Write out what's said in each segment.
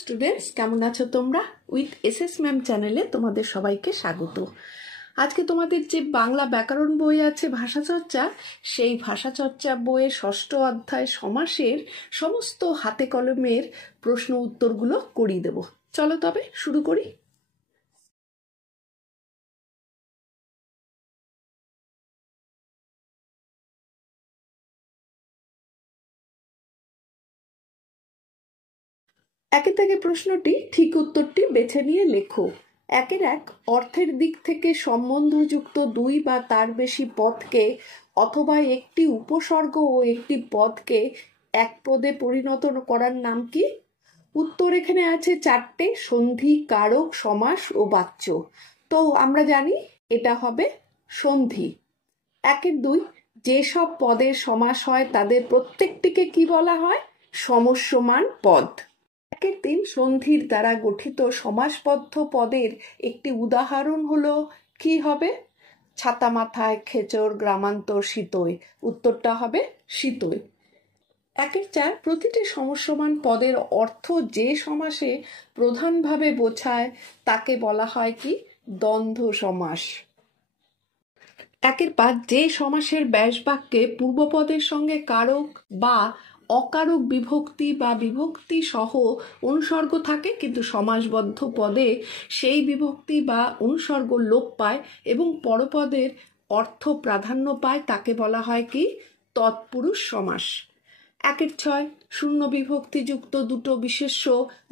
Students, কেমন আছো তোমরা? উইথ এসএস ম্যাম চ্যানেলে তোমাদের সবাইকে স্বাগত। আজকে তোমাদের যে বাংলা ব্যাকরণ বই আছে ভাষাচর্চা, সেই ভাষাচর্চা বইয়ের ষষ্ঠ অধ্যায় সমাসের সমস্ত হাতে কলমের প্রশ্ন উত্তরগুলো করিয়ে দেব। চলো তবে শুরু করি। একে থেকে প্রশ্নটি ঠিক উত্তরটি বেছে নিয়ে লেখো। একের এক, অর্থের দিক থেকে সম্বন্ধযুক্ত দুই বা তার বেশি পদকে অথবা একটি উপসর্গ ও একটি পদকে এক পদে পরিণত করার নাম কি? উত্তর এখানে আছে চারটে: সন্ধি, কারক, সমাস ও বাচ্য। তো আমরা জানি এটা হবে সন্ধি। একের দুই, যেসব পদের সমাস হয় তাদের প্রত্যেকটিকে কি বলা হয়? সমস্যমান পদ। একের তিন, সন্ধির দ্বারা গঠিত সমাসবদ্ধ পদের একটি উদাহরণ হলো কি হবে? ছাতা মাথায়, খেচর, গ্রামান্তর, শীতই। উত্তরটা হবে শীতই। একের চার, প্রতিটি সমস্যমান পদের অর্থ যে সমাসে প্রধানভাবে বোঝায় তাকে বলা হয় কি? দ্বন্দ্ব সমাস। একের পাঁচ, যে সমাসের ব্যাস বাক্যে পূর্বপদের সঙ্গে কারক বা অকারক বিভক্তি বা বিভক্তি সহ অনুসর্গ থাকে, কিন্তু সমাসবদ্ধ পদে সেই বিভক্তি বা অনুসর্গ লোপ পায় এবং পরপদের অর্থ প্রাধান্য পায়, তাকে বলা হয় কি? তৎপুরুষ সমাস। একের ছয়, শূন্য বিভক্তিযুক্ত দুটো বিশেষ্য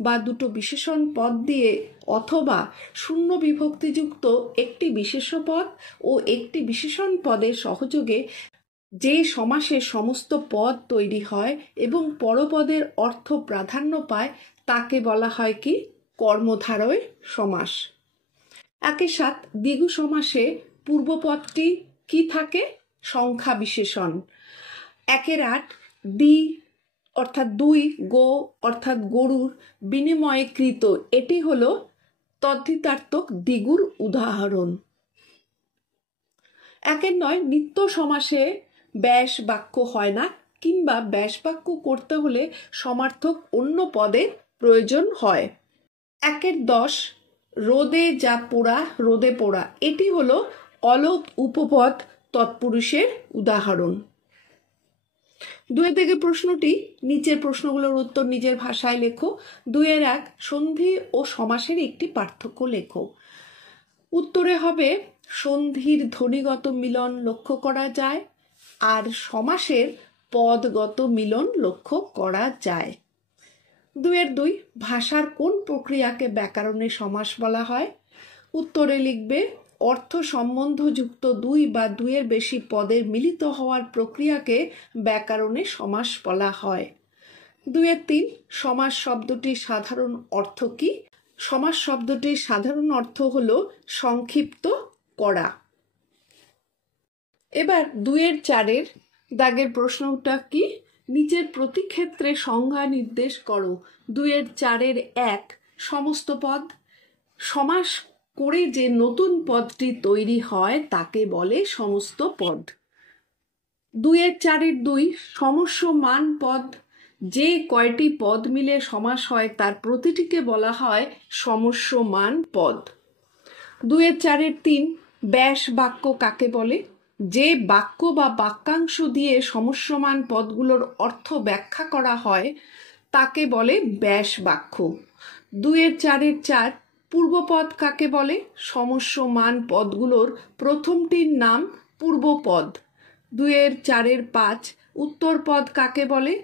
বা দুটো বিশেষণ পদ দিয়ে অথবা শূন্য বিভক্তিযুক্ত একটি বিশেষ্য পদ ও একটি বিশেষণ পদের সহযোগে যে সমাসের সমস্ত পদ তৈরি হয় এবং পরপদের অর্থ প্রাধান্য পায় তাকে বলা হয় কি? কর্মধারয় সমাস। একের সাত, দ্বিগু সমাসে পূর্বপদটি কি থাকে? সংখ্যা বিশেষণ। একের আট, দ্বি অর্থাৎ দুই, গো অর্থাৎ গরুর বিনিময়ে কৃত, এটি হলো তদ্ধিতার্থক দ্বিগুর উদাহরণ। একের নয়, নিত্য সমাসে ব্যাস বাক্য হয় না, কিংবা ব্যাস বাক্য করতে হলে সমার্থক অন্য পদের প্রয়োজন হয়। একের দশ, রোদে যা পোড়া রোদে পোড়া, এটি হলো অলোপ উপপদ তৎপুরুষের উদাহরণ। দুয়ের থেকে প্রশ্নটি, নিচের প্রশ্নগুলোর উত্তর নিজের ভাষায় লেখো। দুয়ের এক, সন্ধি ও সমাসের একটি পার্থক্য লেখো। উত্তরে হবে সন্ধির ধ্বনিগত মিলন লক্ষ্য করা যায় আর সমাসের পদগত মিলন লক্ষ্য করা যায়। দুয়ের দুই, ভাষার কোন প্রক্রিয়াকে ব্যাকরণে সমাস বলা হয়? উত্তরে লিখবে অর্থ সম্বন্ধযুক্ত দুই বা দুইয়ের বেশি পদের মিলিত হওয়ার প্রক্রিয়াকে ব্যাকরণে সমাস বলা হয়। দুয়ের তিন, সমাস শব্দটির সাধারণ অর্থ কি? সমাস শব্দটির সাধারণ অর্থ হলো সংক্ষিপ্ত করা। এবার দুয়ের চারের দাগের প্রশ্নটা কি? নিচের প্রতি ক্ষেত্রে সংজ্ঞা নির্দেশ করো। দুয়ের চারের এক, সমস্ত পদ। সমাস করে যে নতুন পদটি তৈরি হয় তাকে বলে সমস্ত পদ। দুয়ের চারের দুই, সমস্যমান পদ। যে কয়টি পদ মিলে সমাস হয় তার প্রতিটিকে বলা হয় সমস্যমান পদ। দুয়ের চারের তিন, ব্যাস বাক্য কাকে বলে? যে বাক্য বা বাক্যাংশ দিয়ে সমস্যমান পদগুলোর অর্থ ব্যাখ্যা করা হয় তাকে বলে ব্যাস বাক্য। দুয়ের চারের চার, পূর্বপদ কাকে বলে? সমস্যমান পদগুলোর প্রথমটির নাম পূর্বপদ। দুয়ের চারের পাঁচ, উত্তরপদ কাকে বলে?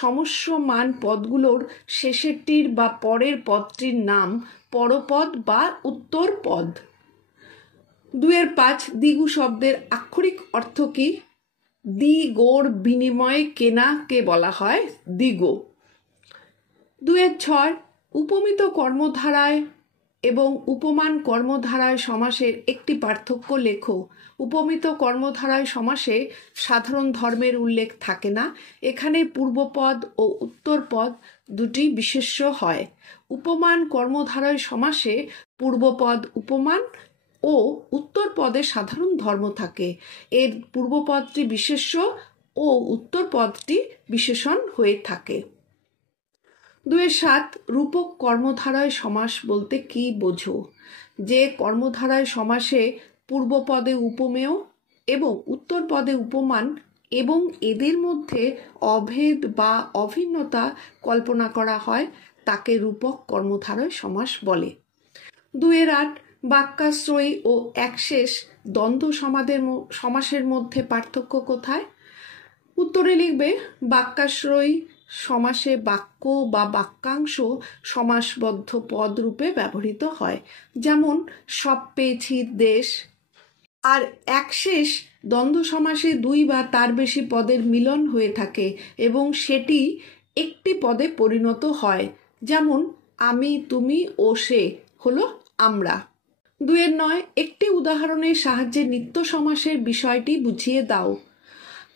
সমস্যমান পদগুলোর শেষেরটির বা পরের পদটির নাম পরপদ বা উত্তরপদ। দুয়ের পাঁচ, দ্বিগু শব্দের আক্ষরিক অর্থ কি? দ্বিগোর বিনিময়ে কেনাকে বলা হয় দ্বিগু। দুয়ের ছয়, উপমিত কর্মধারায় এবং উপমান কর্মধারায় সমাসের একটি পার্থক্য লেখো। উপমিত কর্মধারায় সমাসে সাধারণ ধর্মের উল্লেখ থাকে না, এখানে পূর্বপদ ও উত্তরপদ দুটি বিশেষ্য হয়। উপমান কর্মধারায় সমাসে পূর্বপদ উপমান ও উত্তরপদে সাধারণ ধর্ম থাকে। এর পূর্বপদটি বিশেষ্য ও উত্তরপদটি বিশেষণ হয়ে থাকে। 2-7 রূপক কর্মধারয় সমাস বলতে কি বোঝো? যে কর্মধারয় সমাসে পূর্বপদে উপমেয় এবং উত্তর পদে উপমান এবং এদের মধ্যে অভেদ বা অভিন্নতা কল্পনা করা হয় তাকে রূপক কর্মধারয় সমাস বলে। 2-8 বাক্যাশ্রয়ী ও একশেষ দ্বন্দ্ব সমাসের মধ্যে পার্থক্য কোথায়? উত্তরে লিখবে বাক্যাশ্রয়ী সমাসে বাক্য বা বাক্যাংশ সমাসবদ্ধ পদ রূপে ব্যবহৃত হয়, যেমন সব পেয়েছি দেশ। আর একশেষ দ্বন্দ্ব সমাসে 2 বা তার বেশি পদের মিলন হয়ে থাকে এবং সেটি একটি পদে পরিণত হয়, যেমন আমি, তুমি ও সে হলো আমরা। 2-9 একটি উদাহরণের সাহায্যে নিত্য সমাসের বিষয়টি বুঝিয়ে দাও।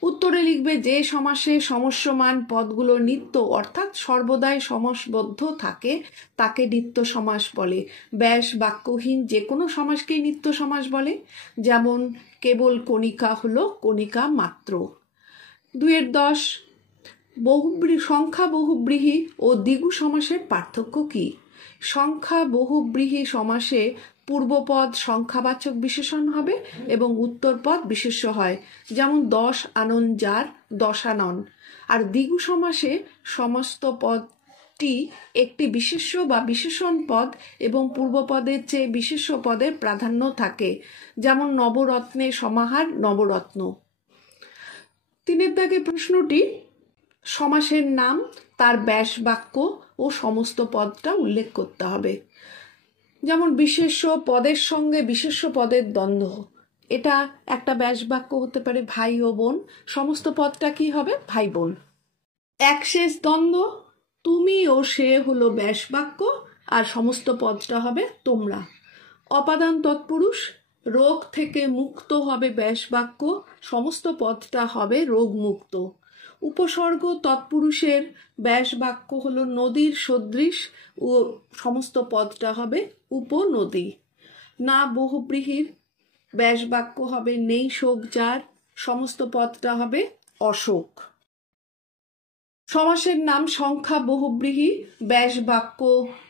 উত্তরে লিখবে যে সমাসে সমস্যমান পদগুলো নিত্য অর্থাৎ সর্বদাই সমাসবদ্ধ থাকে তাকে নিত্য সমাস বলে। ব্যাস বাক্যহীন যে কোনো সমাসকেই নিত্য সমাস বলে, যেমন কেবল কণিকা হলো কণিকা মাত্র। 2-10 সংখ্যা বহুব্রীহি ও দ্বিগু সমাসের পার্থক্য কি? সংখ্যা বহুব্রীহি সমাসে পূর্বপদ সংখ্যাবাচক বিশেষণ হবে এবং উত্তরপদ বিশেষ্য হয়, যেমন 10 আনন যার, দশানন। আর দ্বিগু সমাসে সমস্ত পদটি একটি বিশেষ্য বা বিশেষণ পদ এবং পূর্বপদের চেয়ে বিশেষ্য পদের প্রাধান্য থাকে, যেমন নবরত্নে সমাহার নবরত্ন। 3 দাগে প্রশ্নটি সমাসের নাম, তার ব্যাস বাক্য ও সমস্ত পদটা উল্লেখ করতে হবে। যেমন বিশেষ্য পদের সঙ্গে বিশেষ্য পদের দ্বন্দ্ব, এটা একটা ব্যাস বাক্য হতে পারে ভাই ও বোন, সমস্ত পদটা কি হবে? ভাই বোন। একশেষ দ্বন্দ্ব, তুমি ও সে হলো ব্যাস বাক্য আর সমস্ত পদটা হবে তোমরা। অপাদান তৎপুরুষ, রোগ থেকে মুক্ত হবে ব্যাস বাক্য, সমস্ত পদটা হবে রোগ মুক্ত। উপসর্গ তৎপুরুষের ব্যাস বাক্য হলো নদীর সদৃশ ও সমস্ত পদটা হবে উপনদী। না বহুব্রীহির ব্যাস বাক্য হবে নেই শোক যার, সমস্ত পদটা হবে অশোক। সমাসের নাম সংখ্যা বহুব্রীহি, ব্যাস বাক্য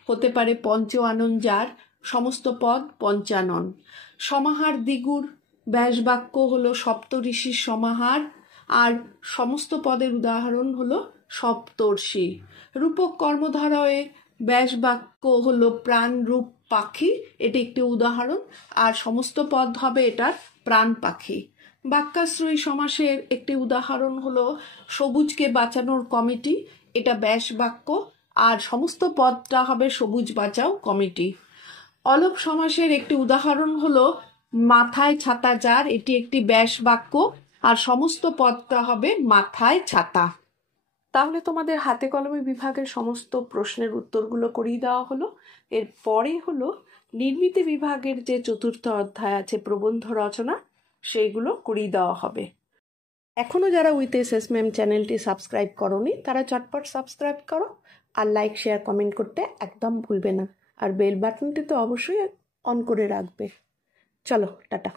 হতে পারে পঞ্চ আনন যার, সমস্ত পদ পঞ্চানন। সমাহার দ্বিগুর ব্যাস বাক্য হলো সপ্তঋষির সমাহার আর সমস্ত পদের উদাহরণ হলো সপ্তর্ষি। রূপক কর্মধারয়ে ব্যাস বাক্য হলো প্রাণ রূপ পাখি, এটি একটি উদাহরণ আর সমস্ত পদ হবে এটার প্রাণ পাখি। বাক্যাশ্রয়ী সমাসের একটি উদাহরণ হলো সবুজকে বাঁচানোর কমিটি, এটা ব্যাস বাক্য আর সমস্ত পদটা হবে সবুজ বাঁচাও কমিটি। অলপ সমাসের একটি উদাহরণ হলো মাথায় ছাতা যার, এটি একটি ব্যাস বাক্য আর সমস্ত পদটা হবে মাথায় ছাতা। তাহলে তোমাদের হাতে কলমে বিভাগের সমস্ত প্রশ্নের উত্তরগুলো করিয়ে দেওয়া হলো। এর পরে হলো নির্মিতি বিভাগের যে 4র্থ অধ্যায় আছে প্রবন্ধ রচনা, সেইগুলো করিয়ে দেওয়া হবে। এখনো যারা উইথ এসএস ম্যাম চ্যানেলটি সাবস্ক্রাইব করোনি তারা চটপট সাবস্ক্রাইব করো আর লাইক শেয়ার কমেন্ট করতে একদম ভুলবে না, আর বেল বাটনটি তো অবশ্যই অন করে রাখবে। চলো টাটা।